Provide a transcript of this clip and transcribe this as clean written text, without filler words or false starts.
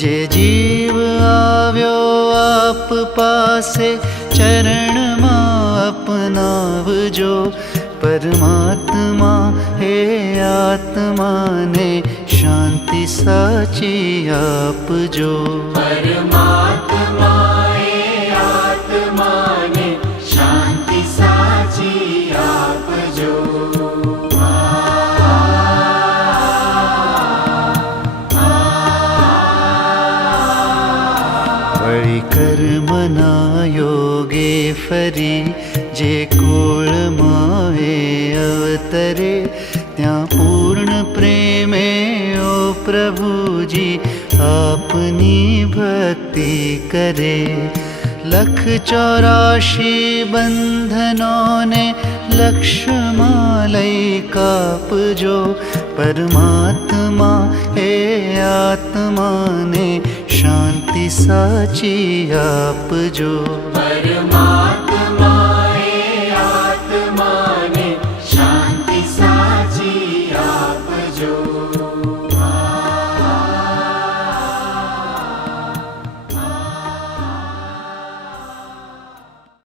જે જીવ આવ્યો આપ પાસે ચરણમાં અપનાવજો। પરમાત્મા હે આત્માને શાંતિ સાચી આપજો। પરમાત્મા હે આત્માને શાંતિ સાચી આપજો। વળી કર્મના યોગે ફરી જે કુળમાં એ અવતરે ત્યાં પૂર્ણ પ્રેમે ઓ પ્રભુજી આપની ભક્તિ કરે। 184 બંધનોને લક્ષમાં લઈ કાપજો। પરમાત્મા હે આત્માને શાંતિ સાચી આપજો।